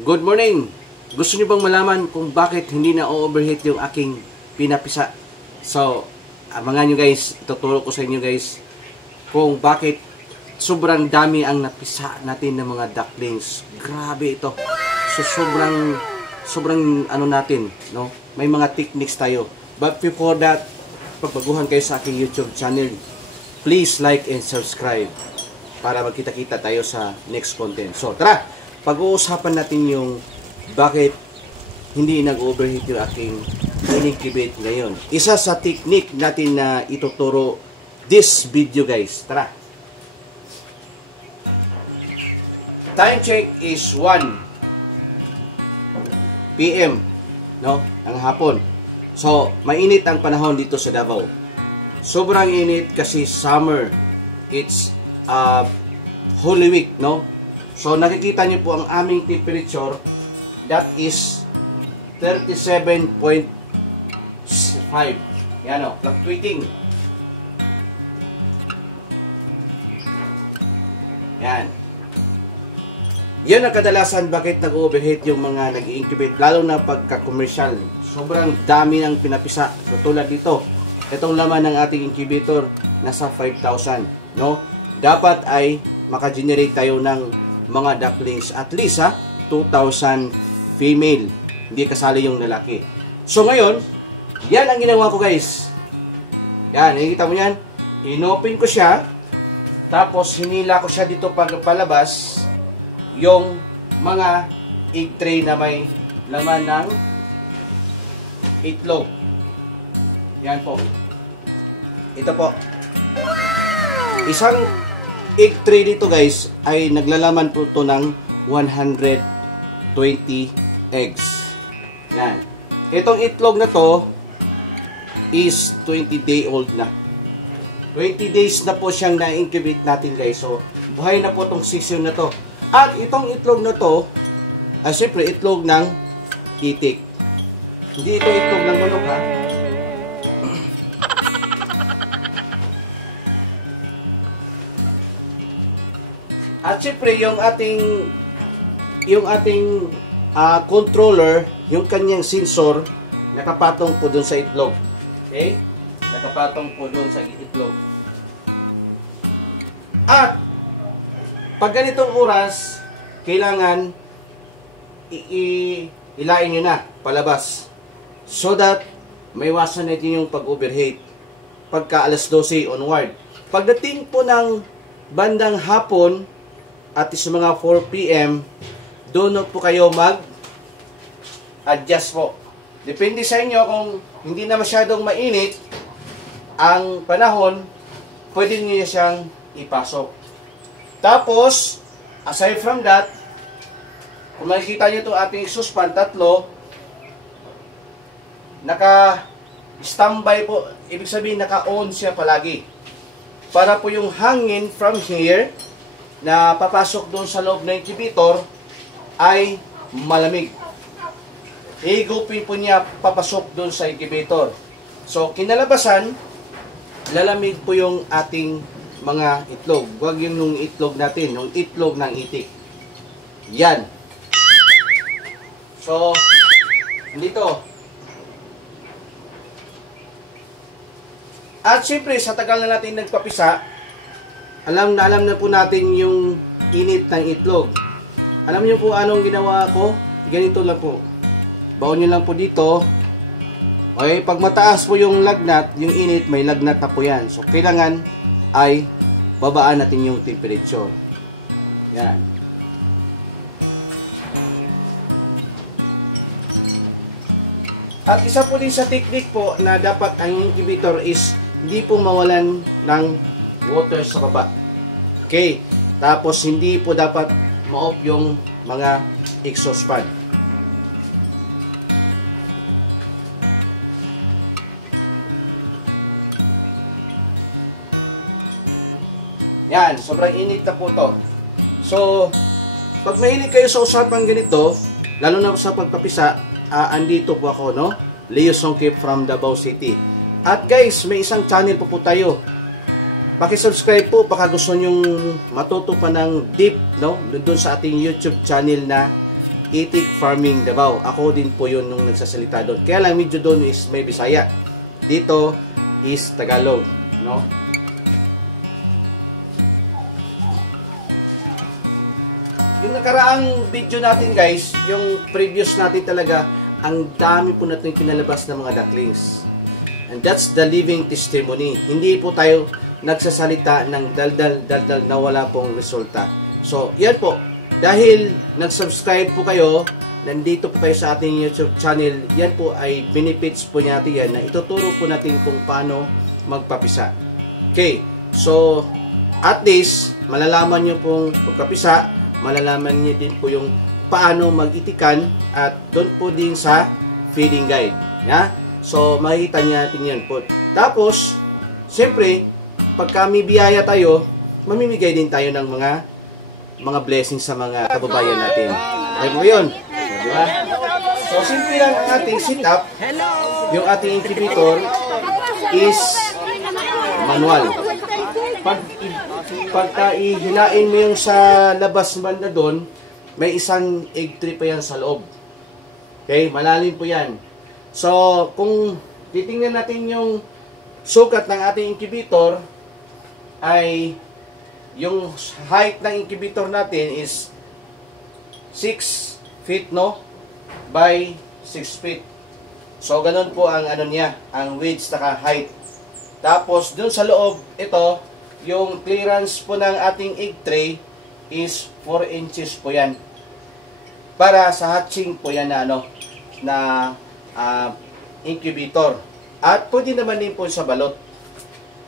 Good morning! Gusto niyo bang malaman kung bakit hindi na overheat yung aking pinapisa? So, abangan nyo guys, ituturo ko sa inyo guys kung bakit sobrang dami ang napisa natin ng mga ducklings. Grabe ito. So, sobrang ano natin, no? May mga techniques tayo. But before that, pagbaguhan kayo sa aking YouTube channel, please like and subscribe para magkita-kita tayo sa next content. So, tara! Pag-uusapan natin yung bakit hindi nag-overheat yung aking in-incubate ngayon. Isa sa technique natin na ituturo this video guys. Tara! Time check is 1 PM, no? Ang hapon. So, mainit ang panahon dito sa Davao. Sobrang init kasi summer. It's Holy Week, no? So, nakikita niyo po ang aming temperature. That is 37.5. Yan o, fluctuating. Yan. Yan ang kadalasan bakit nag-overheat yung mga nag-incubate, lalo na pagka-commercial. Sobrang dami ng pinapisa. Katulad dito, itong laman ng ating incubator, nasa 5,000. No? Dapat ay maka-generate tayo ng mga ducklings at least 2,000 female, hindi kasali yung lalaki. So ngayon, yan ang ginawa ko guys. Yan, nakikita mo yan, inopen ko siya, tapos hinila ko siya dito palabas yung mga egg tray na may laman ng itlog. Yan po, ito po, isang egg tray dito guys ay naglalaman po to ng 120 eggs. Yan. Itong itlog na to is 20-day-old na. 20 days na po siyang na-incubate natin guys. So, buhay na po tong season na to. At itong itlog na to, siyempre itlog ng itik. Hindi ito itlog ng manok ha. At syempre, yung ating controller, yung kanyang sensor, nakapatong po dun sa itlog. Okay? Nakapatong po dun sa itlog. At, pag ganitong oras, kailangan ilain nyo na, palabas. So that, maiwasan natin yung pag-overheat. Pagka alas 12 onward. Pagdating po ng bandang hapon, at sa mga 4 PM, doon po kayo mag-adjust po. Depende sa inyo kung hindi na masyadong mainit ang panahon, pwede niyo siyang ipasok. Tapos, aside from that, kung makikita niyo itong ating suspan, tatlo, naka-standby po, ibig sabihin naka-on siya palagi. Para po yung hangin from here, na papasok doon sa loob ng incubator ay malamig. Higupin po niya papasok doon sa incubator. So, kinalabasan, lalamig po yung ating mga itlog. Huwag yung itlog natin, yung itlog ng itik. Yan. So, dito. At siyempre, sa tagal na natin nagpapisa, alam na po natin yung init ng itlog. Alam niyo po anong ginawa ko? Ganito lang po. Baon niyo lang po dito. Okay, pag mataas po yung lagnat, yung init, may lagnat na po yan. So, kailangan ay babaan natin yung temperature. Yan. At isa po din sa technique po na dapat ang incubator is hindi po mawalan ng water sa baba. Okay. Tapos, hindi po dapat ma-off yung mga exhaust fan. Yan. Sobrang init na po to. So, pag mahilig kayo sa usapang ganito, lalo na sa pagpapisa, andito po ako, no? Leo Songkip from Davao City. At guys, may isang channel po tayo. Paki-subscribe po baka gusto nyong matuto pa ng deep, no? Doon sa ating YouTube channel na Itik Farming Davao. Ako din po yun nung nagsasalita doon. Kaya lang medyo doon is may Bisaya. Dito is Tagalog, no? Yung nakaraang video natin guys, yung previous natin talaga, ang dami po natin kinalabas ng mga ducklings. And that's the living testimony. Hindi po tayo nagsasalita ng daldal na wala pong resulta. So, yan po. Dahil nag-subscribe po kayo, nandito po kayo sa ating YouTube channel, yan po ay benefits po natin yan na ituturo po natin kung paano magpapisa. Okay. So, at least, malalaman nyo pong pagpapisa, malalaman niyo din po yung paano mag-itikan at doon po din sa feeding guide. Ya? So, makikita niya natin yan po. Tapos, siyempre, pag kami biyaya tayo, mamimigay din tayo ng mga blessings sa mga kababayan natin. Okay po yun. Di ba? So, simple lang ang ating setup. Yung ating incubator is manual. Pagka ihilain mo yung sa labas banda doon, may isang egg tray pa yan sa loob. Okay, malalim po yan. So, kung titingnan natin yung sukat ng ating incubator, ay yung height ng incubator natin is 6 feet, no? By 6 feet. So, ganun po ang ano niya, ang width saka height. Tapos, dun sa loob, ito, yung clearance po ng ating egg tray is 4 inches po yan. Para sa hatching po yan na, incubator. At pwede naman din po sa balot.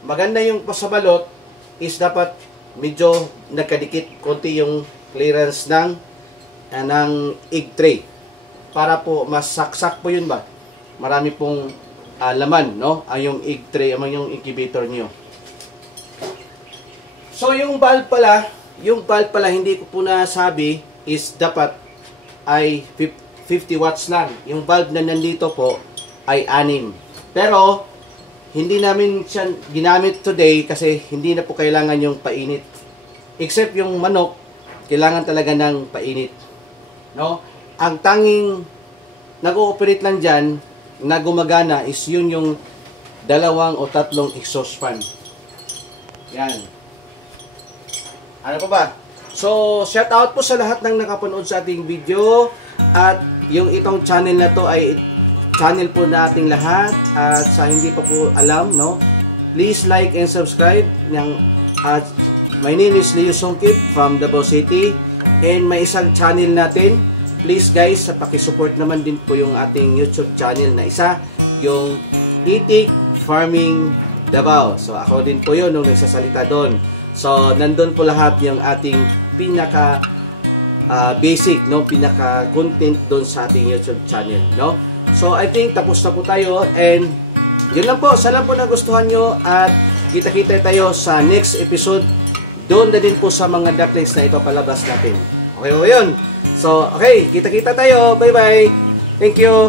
Maganda yung po sa balot is dapat medyo nagkadikit konti yung clearance ng egg tray. Para po mas saksak po yun ba? Marami pong laman, no? Yung egg tray, yung incubator niyo. So, yung valve pala, hindi ko po nasabi is dapat ay 50 watts lang. Yung valve na nandito po ay 6. Pero, hindi namin siya ginamit today kasi hindi na po kailangan yung painit. Except yung manok, kailangan talaga ng painit. No? Ang tanging nag-ooperate lang dyan na gumagana is yun yung 2 o 3 exhaust fan. Yan. Ano pa ba? So, shout out po sa lahat ng nakapanood sa ating video. At yung itong channel na to ay channel po na ating lahat. At sa hindi pa po alam, no? Please like and subscribe. My name is Leo Songkip from Davao City. And may isang channel natin. Please guys, pakisupport naman din po yung ating YouTube channel na isa. Yung Itik Farming Davao. So, ako din po yun nung nagsasalita doon. So, nandun po lahat yung ating pinaka basic, no? Pinaka content doon sa ating YouTube channel, no? So, I think tapos na po tayo and yun lang po. Sana po nagustuhan nyo at kita-kita tayo sa next episode. Doon na din po sa mga ducklings na ito palabas natin. Okay po yun? So, okay. Kita-kita tayo. Bye-bye. Thank you.